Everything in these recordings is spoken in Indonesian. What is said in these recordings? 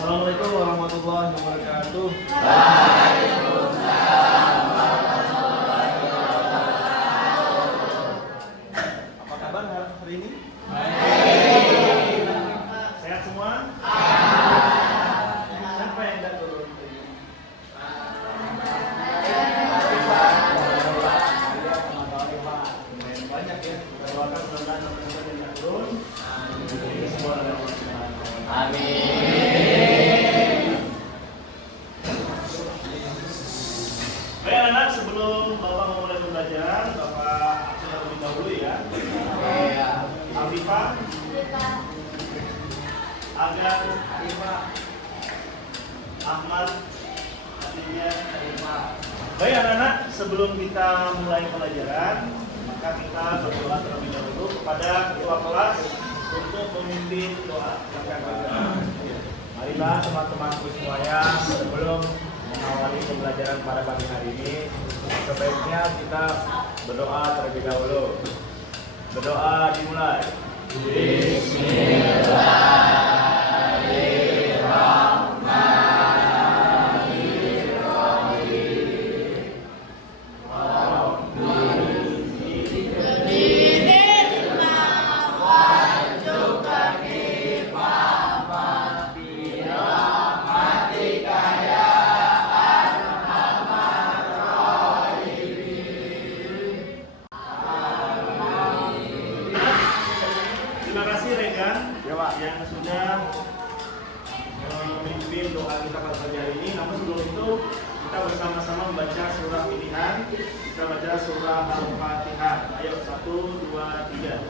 Assalamualaikum warahmatullahi wabarakatuh. Apa kabar hari ini? Sehat semua? Siapa yang tidak turun? Banyak ya. Doakan mudah-mudahan teman-teman yang tidak turun. Semua ada amin. Baik anak-anak, sebelum Bapak memulai pembelajaran, Bapak sudah lebih dahulu ya. Afifah, Agan, Ahmad, Aditya, baik anak-anak, sebelum kita mulai pembelajaran, maka kita berdoa terlebih dahulu kepada ketua kelas untuk memimpin doa. Marilah teman-temanku semuanya, sebelum mengawali pembelajaran pada pagi hari ini, sebaiknya kita berdoa terlebih dahulu. Berdoa dimulai. Terima kasih Regan yang sudah memimpin doa kita pada pagi hari ini. Namun sebelum itu kita bersama-sama membaca surah pilihan. Kita baca surah Al-Fatihah. Ayo 1, 2, 3.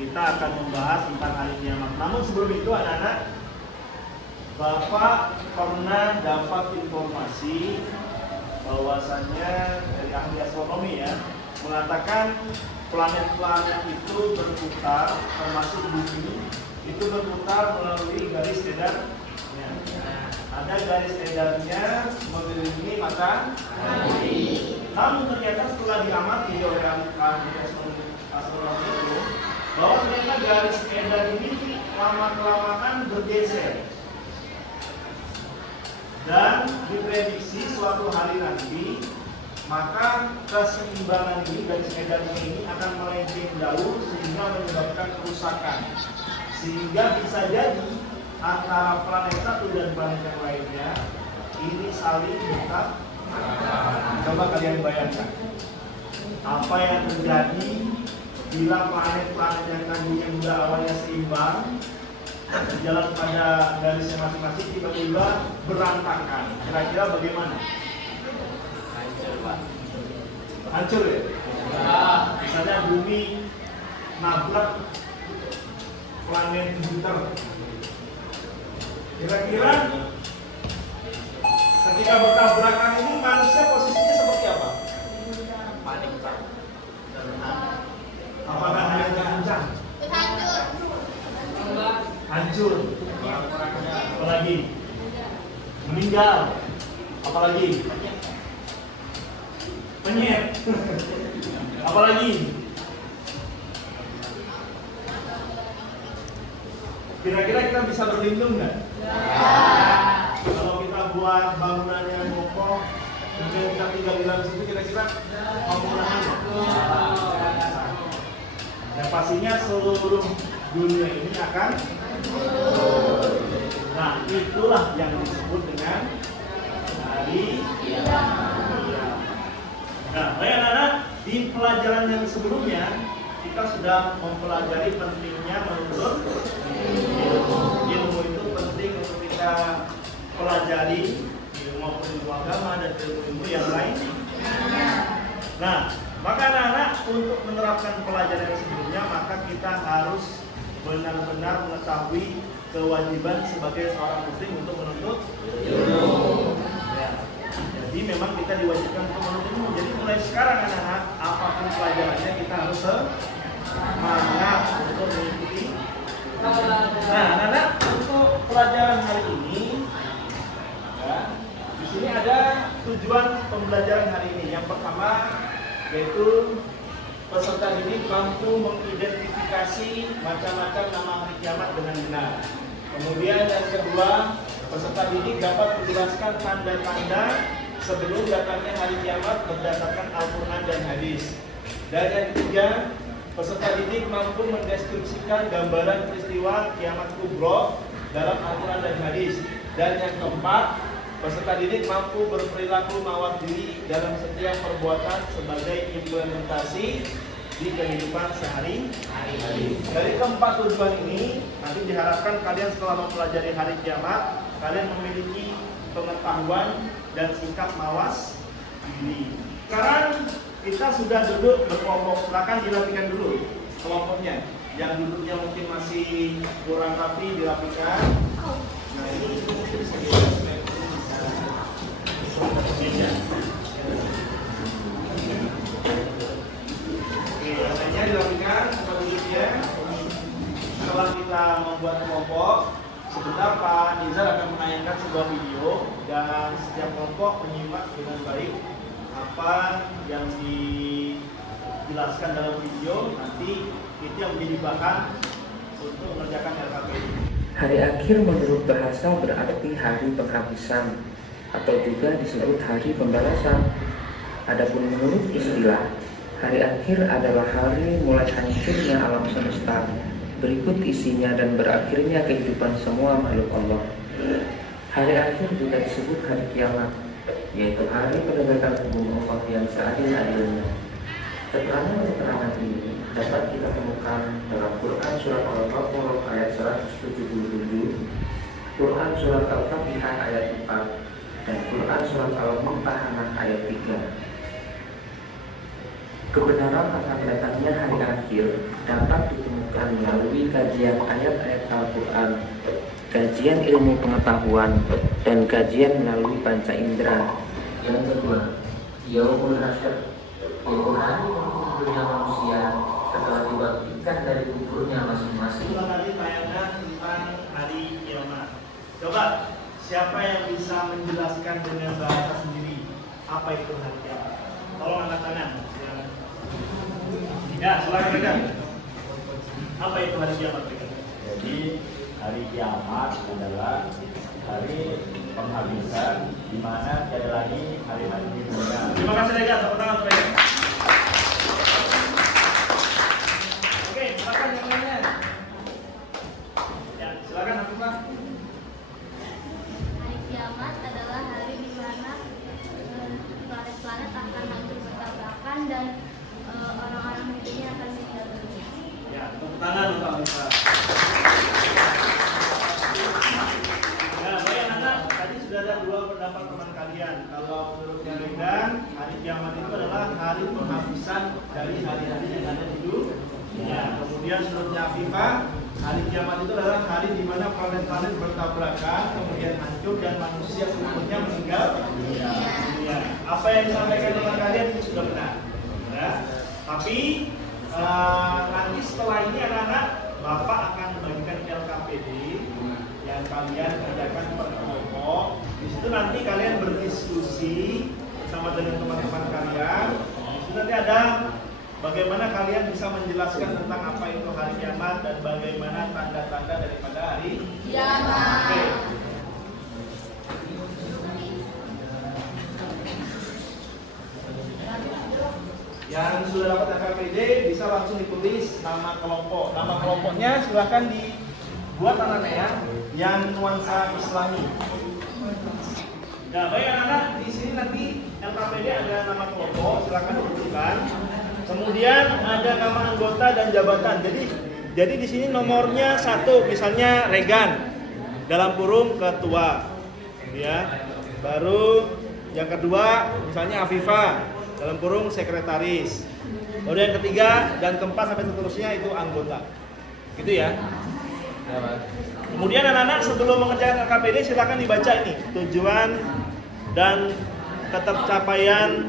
Kita akan membahas tentang hari kiamat. Namun sebelum itu anak-anak, Bapak pernah dapat informasi bahwasannya dari ahli astronomi ya, mengatakan planet-planet itu berputar, termasuk bumi, itu berputar melalui garis edar. Ada garis edarnya mengelilingi matahari. Namun ternyata setelah diamati oleh ahli astronomi itu, bahwa ternyata garis edar ini lama-kelamaan bergeser dan diprediksi suatu hari nanti maka keseimbangan ini, garis edar ini akan melenceng jauh sehingga menyebabkan kerusakan, sehingga bisa jadi antara planet satu dan planet yang lainnya ini saling dekat. Coba kalian bayangkan apa yang terjadi bila planet-planet yang tadinya sudah awalnya seimbang berjalan pada garisnya masing-masing tiba-tiba berantakan. Kira-kira bagaimana? Hancur, Pak. Hancur ya? Misalnya bumi nabrak planet Jupiter. Kira-kira ketika bertabrakan ini manusia posisinya seperti apa? Panik, Pak. Apakah hanya terguncang? Hancur. Apalagi? Meninggal. Apalagi? Penyet. Apalagi? Kira-kira kita bisa berlindung nggak? Kalau kita buat bangunannya kokoh, kemudian kita tinggal di dalam situ, kira-kira bangunannya dan pastinya seluruh dunia ini akan. Nah, itulah yang disebut dengan hari kiamat. Nah, baik anak-anak, di pelajaran yang sebelumnya kita sudah mempelajari pentingnya menuntut ilmu. Ilmu itu penting untuk kita pelajari maupun ilmu agama dan ilmu-ilmu yang lain. Nah, maka anak-anak untuk menerapkan pelajaran yang sebelumnya, maka kita harus benar-benar mengetahui kewajiban sebagai seorang muslim untuk menuntut ilmu. Ya. Jadi memang kita diwajibkan untuk menuntut ilmu. Jadi mulai sekarang anak-anak, apapun pelajarannya kita harus semangat untuk mengikuti. Nah, anak-anak, untuk pelajaran hari ini, ya, di sini ada tujuan pembelajaran hari ini. Yang pertama yaitu peserta didik mampu mengidentifikasi macam-macam nama hari kiamat dengan benar. Kemudian yang kedua, peserta didik dapat menjelaskan tanda-tanda sebelum datangnya hari kiamat berdasarkan Al-Quran dan hadis. Dan yang ketiga, peserta didik mampu mendeskripsikan gambaran peristiwa kiamat kubro dalam Al-Quran dan hadis. Dan yang keempat, peserta didik mampu berperilaku mawas diri dalam setiap perbuatan sebagai implementasi di kehidupan sehari-hari. Dari keempat tujuan ini, nanti diharapkan kalian setelah mempelajari hari kiamat, kalian memiliki pengetahuan dan sikap mawas diri. Sekarang kita sudah duduk berkelompok, silakan dirapikan dulu kelompoknya. Yang duduknya mungkin masih kurang rapi, dirapikan. Nah, ini mungkin sedikit. Oke, rasanya dirapikan seperti itu ya. Setelah kita membuat kelompok, sebentar Pak Nizar akan menayangkan sebuah video dan setiap kelompok menyimak dengan baik apa yang dijelaskan dalam video. Nanti itu yang menjadi bahan untuk mengerjakan LKPD. Hari akhir menurut bahasa berarti hari penghabisan atau juga disebut hari pembalasan. Adapun menurut istilah, hari akhir adalah hari mulai hancurnya alam semesta, berikut isinya dan berakhirnya kehidupan semua makhluk Allah. Hari akhir juga disebut hari kiamat, yaitu hari penegakan hukum Allah yang seadil-adilnya. Keterangan-keterangan ini dapat kita temukan dalam Quran Surat Al-Baqarah ayat 177, Quran Surat Al-Fatihah ayat 4, dan Quran Surat Al-Mumtahanah ayat 3. Kebenaran akan datangnya hari akhir dapat ditemukan melalui kajian ayat-ayat Al-Quran, kajian ilmu pengetahuan, dan kajian melalui panca indera. Yang kedua, Yaumul Hasyr, yaitu hari berkumpulnya manusia setelah dibangkitkan dari kuburnya masing-masing. Kita tadi tayangkan tentang hari kiamat. Coba, siapa yang bisa menjelaskan dengan bahasa sendiri apa itu hari kiamat? Tolong angkat tangan. Ya, silakan Rekan. Apa itu hari kiamat, Rekan? Jadi hari kiamat adalah hari penghabisan di mana tiada lagi hari-hari di dunia. Terima kasih Rekan, tepuk tangan untuk Rekan. Oke, silakan yang lainnya. Ya, silakan Afifah. Hari kiamat adalah hari di mana planet-planet akan hancur bertabrakan dan orang-orang hidupnya akan meninggal dunia. Ya, tepuk tangan untuk Afifah. Ya, baik anak-anak, tadi sudah ada dua pendapat teman kalian. Kalau menurut Rekan, hari kiamat itu adalah hari penghabisan dari hari-hari yang ada di dunia. Ya, kemudian menurutnya Afifah, hari kiamat itu adalah hari di mana planet-planet bertabrakan, kemudian hancur dan manusia semuanya meninggal dunia. Ya. Apa yang disampaikan teman kalian itu sudah benar. Ya. Tapi nanti setelah ini anak-anak, Bapak akan membagikan LKPD yang kalian kerjakan per kelompok. Di situ nanti kalian berdiskusi bersama dengan teman-teman kalian. Di situ nanti ada bagaimana kalian bisa menjelaskan tentang apa itu hari kiamat dan bagaimana tanda-tanda daripada hari kiamat. Oke. Yang sudah dapat LKPD bisa langsung ditulis nama kelompok. Nama kelompoknya silahkan dibuat anak-anak ya, yang nuansa Islami. Nah, baik anak-anak, di sini nanti LKPD ada nama kelompok, silahkan ditentukan. Kemudian ada nama anggota dan jabatan. Jadi di sini nomornya 1, misalnya Regan dalam kurung ketua. Ya. Baru yang kedua misalnya Afifah dalam kurung sekretaris. Baru yang ketiga dan keempat sampai seterusnya itu anggota. Gitu ya. Kemudian anak-anak sebelum mengerjakan LKPD silakan dibaca ini tujuan dan ketercapaian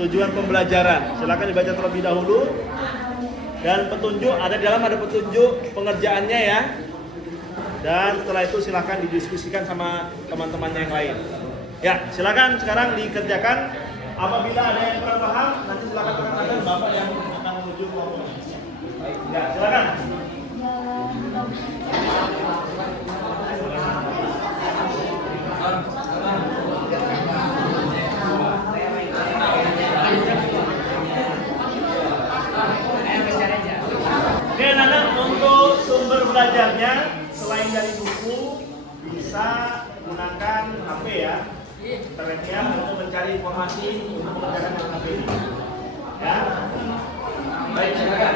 tujuan pembelajaran. Silakan dibaca terlebih dahulu. Dan petunjuk ada di dalam, ada petunjuk pengerjaannya ya. Dan setelah itu silakan didiskusikan sama teman-temannya yang lain. Ya, silakan sekarang dikerjakan. Apabila ada yang kurang paham, nanti silakan tekan tangan Bapak yang akan menuju kelompoknya. Ya, silakan. Oke, anak-anak, untuk sumber belajarnya selain dari buku bisa gunakan HP ya, internetnya untuk mencari informasi untuk mengerjakan LKP ini. Ya, baik, silakan.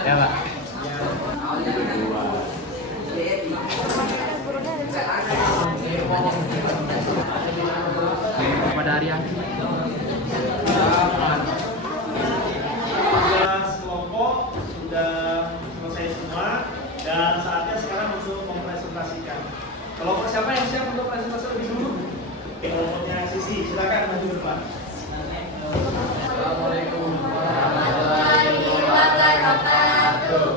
Ya, Pak. Pada hari yang kelompok sudah selesai semua dan saatnya sekarang untuk mempresentasikan. Kelompok siapa yang siap untuk presentasi lebih dulu? Kelompoknya Sisi, silakan maju ke depan. Assalamualaikum warahmatullahi wabarakatuh.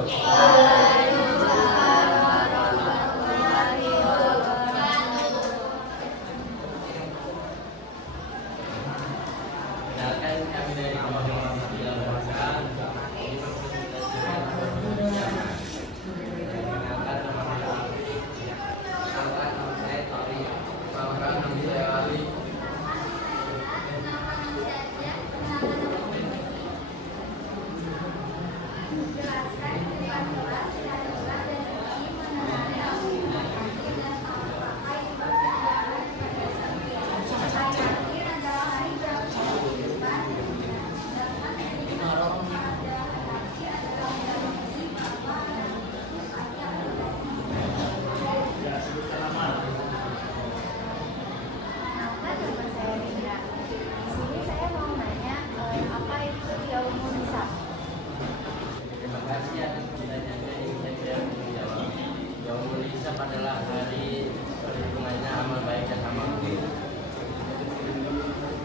adalah hari perhitungannya amal baik dan amal buruk.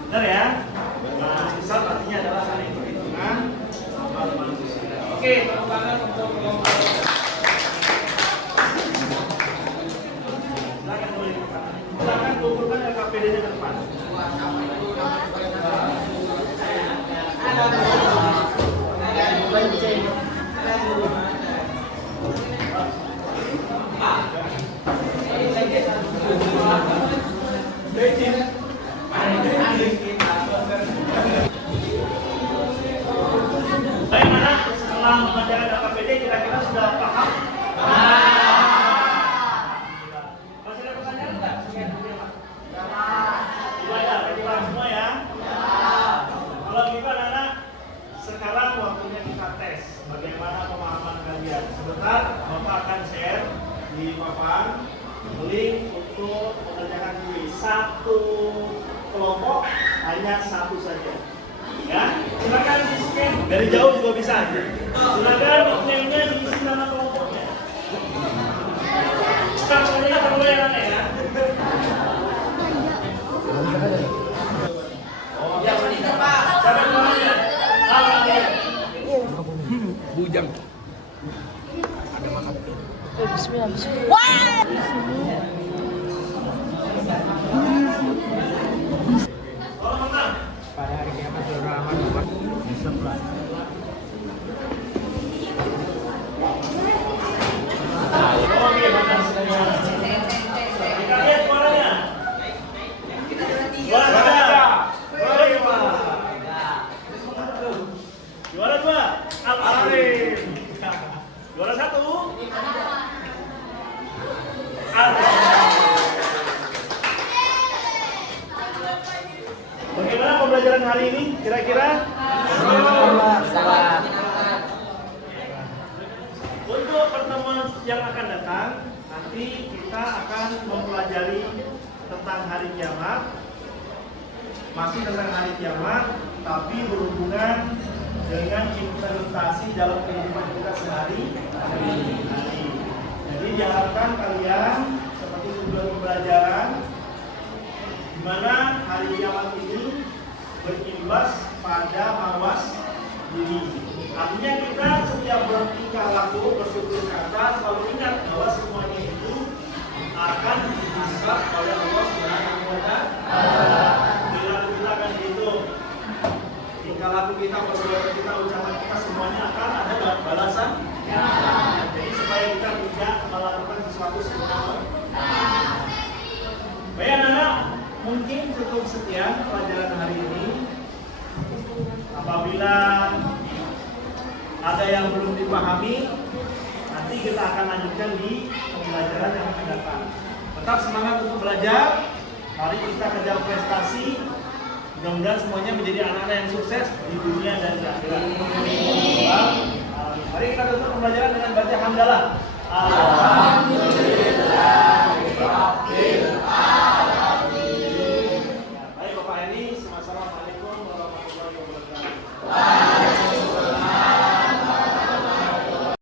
Benar ya? Nah, hisab artinya adalah hari perhitungan amal manusia. Oke, tepuk tangan untuk kelompok. Silakan boleh depan. Silakan kumpulkan LKPD-nya ke depan. Bagaimana setelah mengajarkan LKPD kira-kira sudah paham? Masih ada pertanyaan enggak? Tidak ada, paham semua ya? Kalau gitu anak-anak, sekarang waktunya kita tes bagaimana pemahaman kalian. Sebentar, Bapak akan share di papan link untuk mengerjakan kuis. Satu kelompok hanya satu saja. Ya, silakan di scan dari jauh juga bisa. Silakan nickname-nya diisi nama kelompoknya. Sekarang kita mulai aneh ya. Oh, ya benar Pak. Siapa namanya? Bujang. Bismillah, bismillah. Wah! Pada hari kiamat rahmat bisa hari ini kira-kira? Salah. Untuk pertemuan yang akan datang, nanti kita akan mempelajari tentang hari kiamat. Masih tentang hari kiamat, tapi berhubungan dengan implementasi dalam kehidupan kita sehari-hari. Jadi diharapkan kalian seperti tujuan pembelajaran, di mana hari kiamat ini berimbas pada mawas diri. Artinya kita setiap bertingkah laku, bertutur kata, selalu ingat bahwa semuanya itu akan dihisab oleh Allah Subhanahu wa Ta'ala. Perilaku kita akan dihitung, tingkah laku kita, perbuatan kita, ucapan kita, semuanya akan ada balasan. Jadi supaya kita tidak melakukan sesuatu sembarangan. Baik anak-anak, mungkin cukup sekian pelajaran hari ini. Apabila ada yang belum dipahami, nanti kita akan lanjutkan di pembelajaran yang akan datang. Tetap semangat untuk belajar. Mari kita kejar prestasi. Mudah-mudahan semuanya menjadi anak-anak yang sukses di dunia dan di akhirat. Mari kita tutup pembelajaran dengan baca hamdalah. Alhamdulillah.